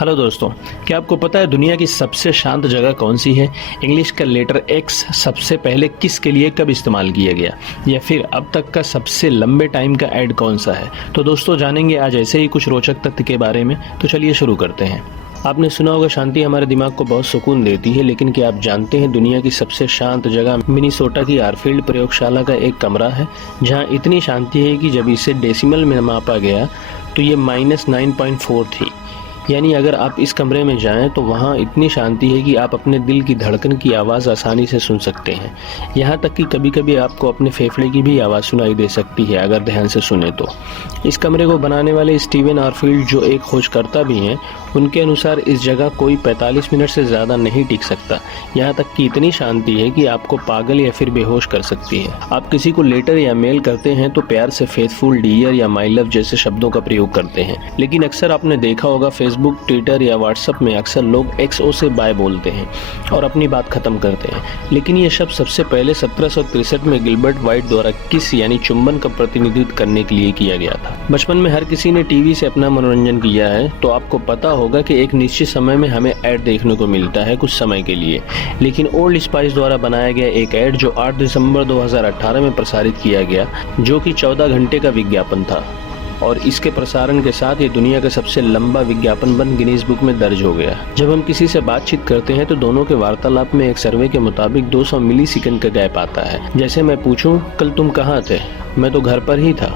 Hello दोस्तों, क्या आपको पता है दुनिया की सबसे शांत जगह कौन सी है? इंग्लिश का लेटर एक्स सबसे पहले किसके लिए कब इस्तेमाल किया गया, या फिर अब तक का सबसे लंबे टाइम का ऐड कौन सा है? तो दोस्तों जानेंगे आज ऐसे ही कुछ रोचक तथ्य के बारे में। तो चलिए शुरू करते हैं। आपने सुना होगा शांति हमारे दिमाग को बहुत सुकून देती है, लेकिन क्या आप जानते हैं दुनिया की सबसे शांत जगह मिनीसोटा की आरफील्ड प्रयोगशाला का एक कमरा है, जहां इतनी शांति है कि जब इसे डेसिमल में मापा गया तो ये -9.4 थी। यानी अगर आप इस कमरे में जाएं तो वहाँ इतनी शांति है कि आप अपने दिल की धड़कन की आवाज़ आसानी से सुन सकते हैं। यहाँ तक कि कभी कभी आपको अपने फेफड़े की भी आवाज़ सुनाई दे सकती है अगर ध्यान से सुने तो। इस कमरे को बनाने वाले स्टीवन आरफील्ड, जो एक खोजकर्ता भी हैं, उनके अनुसार इस जगह कोई 45 मिनट से ज़्यादा नहीं टिक सकता। यहाँ तक कि इतनी शांति है कि आपको पागल या फिर बेहोश कर सकती है। आप किसी को लेटर या मेल करते हैं तो प्यार से फेथफुल, डियर या माई लव जैसे शब्दों का प्रयोग करते हैं, लेकिन अक्सर आपने देखा होगा फेसबुक, ट्विटर या व्हाट्सएप में अक्सर लोग एक्सओ से बाय बोलते हैं और अपनी बात खत्म करते हैं। लेकिन ये शब्द सबसे पहले 1763 में गिलबर्ट व्हाइट द्वारा किस यानी चुंबन का प्रतिनिधित्व करने के लिए किया गया था। बचपन में हर किसी ने टीवी से अपना मनोरंजन किया है, तो आपको पता होगा कि एक निश्चित समय में हमें ऐड देखने को मिलता है कुछ समय के लिए। लेकिन ओल्ड स्पाइस द्वारा बनाया गया एक ऐड जो 8 दिसंबर 2018 में प्रसारित किया गया, जो कि 14 घंटे का विज्ञापन था, और इसके प्रसारण के साथ ये दुनिया का सबसे लंबा विज्ञापन बन गिनीज बुक में दर्ज हो गया। जब हम किसी से बातचीत करते हैं तो दोनों के वार्तालाप में एक सर्वे के मुताबिक 200 मिली सेकंड का गैप आता है। जैसे मैं पूछूं, कल तुम कहाँ थे? मैं तो घर पर ही था।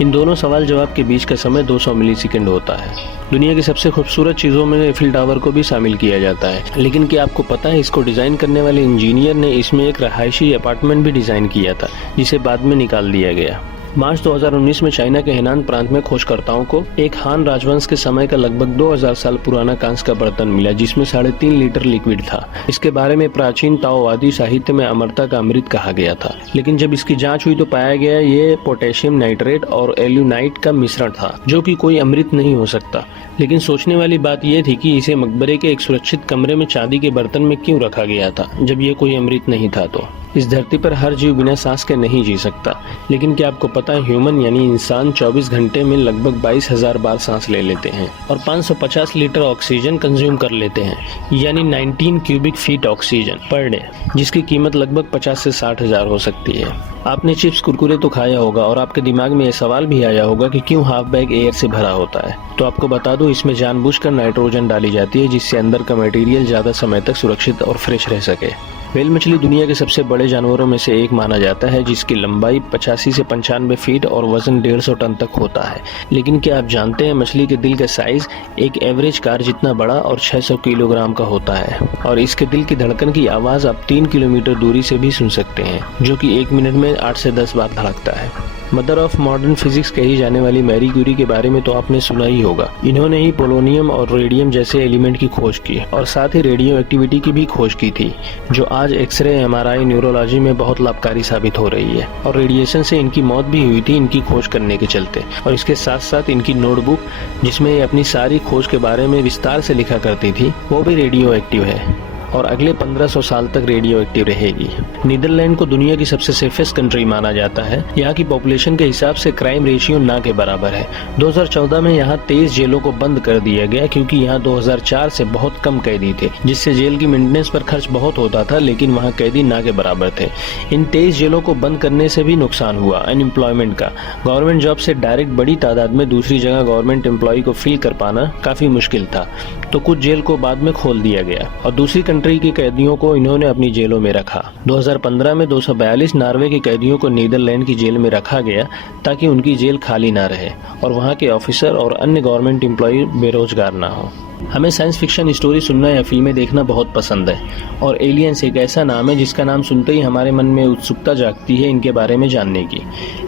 इन दोनों सवाल जवाब के बीच का समय 200 मिली सेकंड होता है। दुनिया की सबसे खूबसूरत चीज़ों में एफिल टावर को भी शामिल किया जाता है, लेकिन क्या आपको पता है इसको डिज़ाइन करने वाले इंजीनियर ने इसमें एक रहायशी अपार्टमेंट भी डिज़ाइन किया था, जिसे बाद में निकाल दिया गया। मार्च 2019 में चाइना के हेनान प्रांत में खोजकर्ताओं को एक हान राजवंश के समय का लगभग 2000 साल पुराना कांस्य का बर्तन मिला, जिसमें 3.5 लीटर लिक्विड था। इसके बारे में प्राचीन ताओवादी साहित्य में अमरता का अमृत कहा गया था, लेकिन जब इसकी जांच हुई तो पाया गया ये पोटेशियम नाइट्रेट और एल्यूनाइट का मिश्रण था, जो कि कोई अमृत नहीं हो सकता। लेकिन सोचने वाली बात यह थी कि इसे मकबरे के एक सुरक्षित कमरे में चांदी के बर्तन में क्यों रखा गया था, जब ये कोई अमृत नहीं था। तो इस धरती पर हर जीव बिना सांस के नहीं जी सकता, लेकिन क्या आपको पता है ह्यूमन यानी इंसान 24 घंटे में लगभग 22,000 बार सांस ले लेते हैं और 550 लीटर ऑक्सीजन कंज्यूम कर लेते हैं, यानी 19 cubic feet oxygen per day, जिसकी कीमत लगभग 50 से 60 हजार हो सकती है। आपने चिप्स कुरकुरे तो खाया होगा और आपके दिमाग में यह सवाल भी आया होगा कि क्यों हाफ बैग एयर से भरा होता है। तो आपको बता दूं, इसमें जानबूझकर नाइट्रोजन डाली जाती है, जिससे अंदर का मटेरियल ज्यादा समय तक सुरक्षित और फ्रेश रह सके। व्हेल मछली दुनिया के सबसे बड़े जानवरों में से एक माना जाता है, जिसकी लंबाई 85 से 95 फीट और वजन 150 टन तक होता है। लेकिन क्या आप जानते हैं मछली के दिल का साइज एक एवरेज कार जितना बड़ा और 600 किलोग्राम का होता है, और इसके दिल की धड़कन की आवाज आप 3 किलोमीटर दूरी से भी सुन सकते हैं, जो कि 1 मिनट में 8 से 10 बार धड़कता है। मदर ऑफ मॉडर्न फिजिक्स कही जाने वाली मैरी क्यूरी के बारे में तो आपने सुना ही होगा। इन्होंने ही पोलोनियम और रेडियम जैसे एलिमेंट की खोज की और साथ ही रेडियो एक्टिविटी की भी खोज की थी, जो आज एक्सरे, एमआरआई, न्यूरोलॉजी में बहुत लाभकारी साबित हो रही है। और रेडिएशन से इनकी मौत भी हुई थी इनकी खोज करने के चलते। और इसके साथ साथ इनकी नोटबुक, जिसमें ये अपनी सारी खोज के बारे में विस्तार से लिखा करती थी, वो भी रेडियो एक्टिव है और अगले 1500 साल तक रेडियो एक्टिव रहेगी। नीदरलैंड को दुनिया की सबसे सेफेस्ट कंट्री माना जाता है। यहाँ की पॉपुलेशन के हिसाब से क्राइम रेशियो ना के बराबर है। 2014 में यहाँ 23 जेलों को बंद कर दिया गया, क्योंकि यहाँ 2004 से बहुत कम कैदी थे, जिससे जेल की मेंटेनेंस पर खर्च बहुत होता था, लेकिन वहाँ कैदी ना के बराबर थे। इन 23 जेलों को बंद करने से भी नुकसान हुआ अनएम्प्लॉयमेंट का। गवर्नमेंट जॉब से डायरेक्ट बड़ी तादाद में दूसरी जगह गवर्नमेंट एम्प्लॉय को फिल कर पाना काफी मुश्किल था, तो कुछ जेल को बाद में खोल दिया गया और दूसरी कंट्री के कैदियों को इन्होंने अपनी जेलों में रखा। 2015 में 242 नॉर्वे के कैदियों को नीदरलैंड की जेल में रखा गया, ताकि उनकी जेल खाली ना रहे और वहां के ऑफिसर और अन्य गवर्नमेंट एम्प्लॉय बेरोजगार ना हो। हमें साइंस फिक्शन स्टोरी सुनना या फिल्में देखना बहुत पसंद है, और एलियंस एक ऐसा नाम है जिसका नाम सुनते ही हमारे मन में उत्सुकता जागती है इनके बारे में जानने की।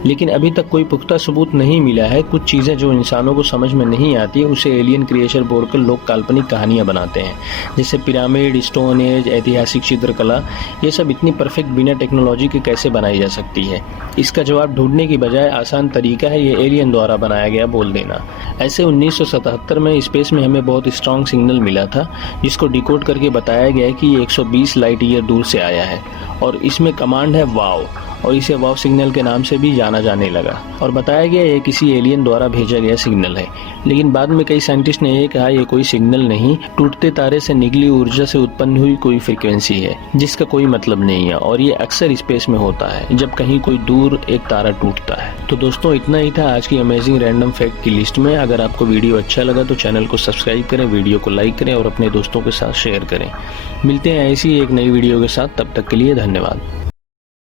लेकिन अभी तक कोई पुख्ता सबूत नहीं मिला है। कुछ चीज़ें जो इंसानों को समझ में नहीं आती उसे एलियन क्रिएचर बोलकर लोग काल्पनिक कहानियाँ बनाते हैं, जैसे पिरामिड, स्टोन एज, ऐतिहासिक चित्रकला। ये सब इतनी परफेक्ट बिना टेक्नोलॉजी के कैसे बनाई जा सकती है? इसका जवाब ढूंढने की बजाय आसान तरीका है ये एलियन द्वारा बनाया गया बोल देना। ऐसे 1977 में स्पेस में हमें बहुत स्ट्रॉन्ग सिग्नल मिला था, जिसको डिकोड करके बताया गया कि ये 120 लाइट ईयर दूर से आया है और इसमें कमांड है वाव। और इसे वाव सिग्नल के नाम से भी जाना जाने लगा और बताया गया ये किसी एलियन द्वारा भेजा गया सिग्नल है। लेकिन बाद में कई साइंटिस्ट ने ये कहा ये कोई सिग्नल नहीं, टूटते तारे से निकली ऊर्जा से उत्पन्न हुई कोई फ्रीक्वेंसी है जिसका कोई मतलब नहीं है और ये अक्सर स्पेस में होता है जब कहीं कोई दूर एक तारा टूटता है। तो दोस्तों इतना ही था आज की अमेजिंग रैंडम फैक्ट की लिस्ट में। अगर आपको वीडियो अच्छा लगा तो चैनल को सब्सक्राइब करें, वीडियो को लाइक करें और अपने दोस्तों के साथ शेयर करें। मिलते हैं ऐसी एक नई वीडियो के साथ, तब तक के लिए धन्यवाद।